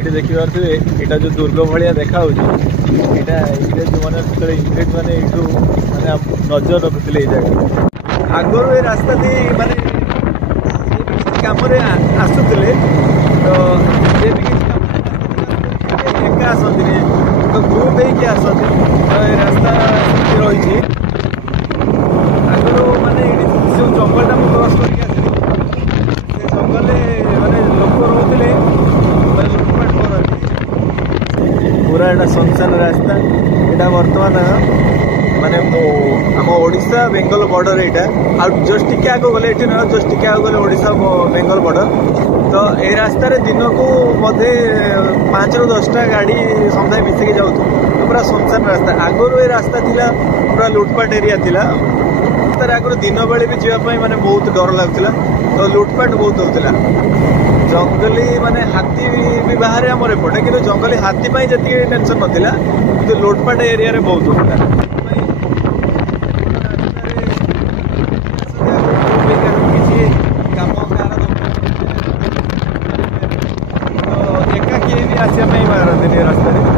ये देखिपे यहाँ जो दुर्ग भाया देखा यहाँ जो मैंने इंग्रेज मैंने यू मैंने नजर रखुले जगह आगर ये रास्ता थी माने कम आसुले तो ये एका आसती तो ग्रुप होगी आसती तो ये रास्ता रही आगु माने जो जंगलटा मुझे क्रस कर जंगल माने लोक रोते लुटपाट करती पूरा एटा सुनसान रास्ता यहाँ बर्तमान माने आम ओडिशा बेंगल बॉर्डर यहाँ जस्ट टिके आगे गले ये ना जस्ट टिके आगे गले ओडिशा बेंगल बॉर्डर तो ये रास्ता दिन को मधे 5 ରୁ 10टा गाड़ी समुदाय मिसिकी जाऊँ तो पूरा सुनसान रास्ता आगुरी ये रास्ता थिला पूरा लुटपाट एरिया थिला तार आगुरी दिन बेले भी जावाई माने बहुत डर लगुला तो लुटपाट बहुत होता जंगली माने हाथी भी बाहर आमर एपटे कि जंगली हाथी जी टेंशन नाला कि लुटपाट एरिया रे बहुत होता आसिया मारती रास्ता